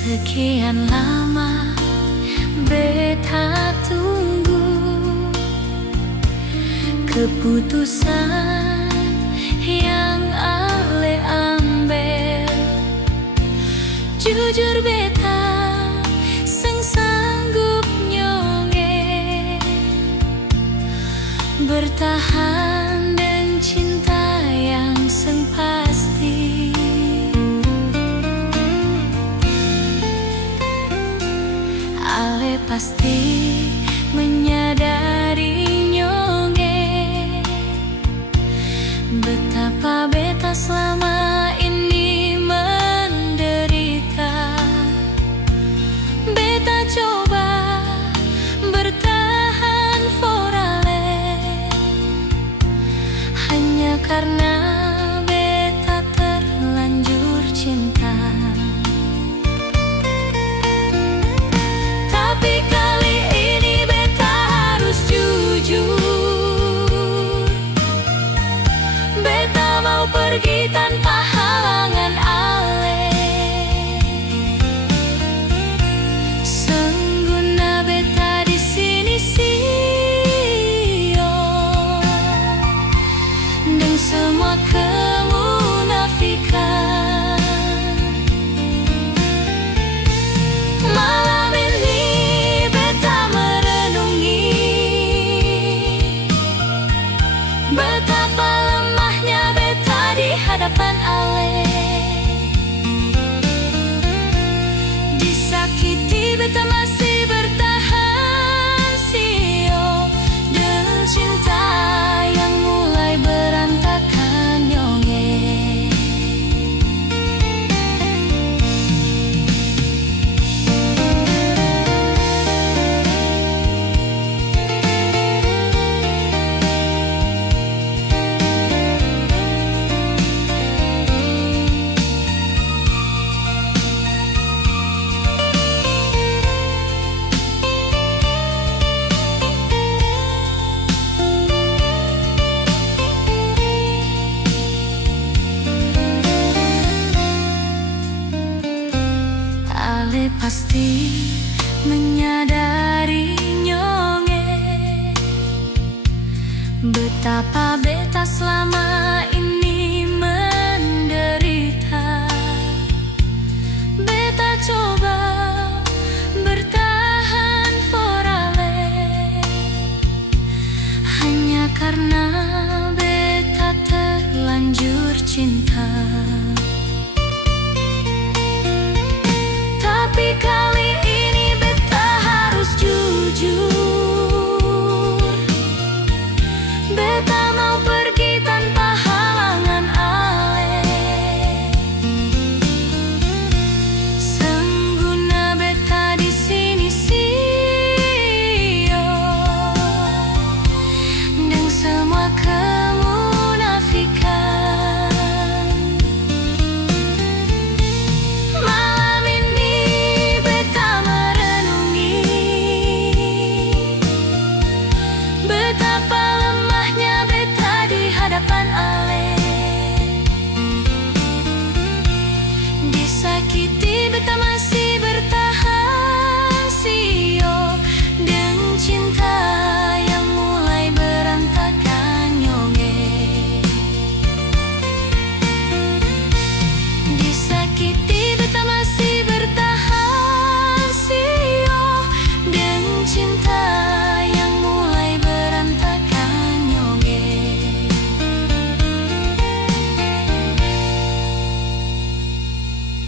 Sekian lama beta tunggu keputusan yang ale ambil. Jujur beta seng sanggup nyonge bertahan dengan cinta yang seng pasti. Ale pasti menyadari nyonge betapa beta selama ini menderita. Beta coba bertahan forale hanya karena beta terlanjur cinta. Tapi kali ini beta harus jujur. Beta mau pergi tanpa halangan ale. Sengguna beta di sini sio dengan semua kemunafikan. Malam ini beta merenungi betapa lemahnya beta di hadapan ale. Disakiti beta masih bertahan sio dengan cinta yang mulai berantakan nyonge. Ale pasti menyadari nyonge betapa beta selama ini menderita. Beta coba bertahan forale hanya karena beta terlanjur cinta. Tapi kali ini beta harus jujur. Beta mau pergi tanpa halangan ale. Sengguna beta di sini sio dengan semua kemunafikan. Malam ini beta merenungi betapa lemahnya beta di hadapan ale. Disakiti beta masih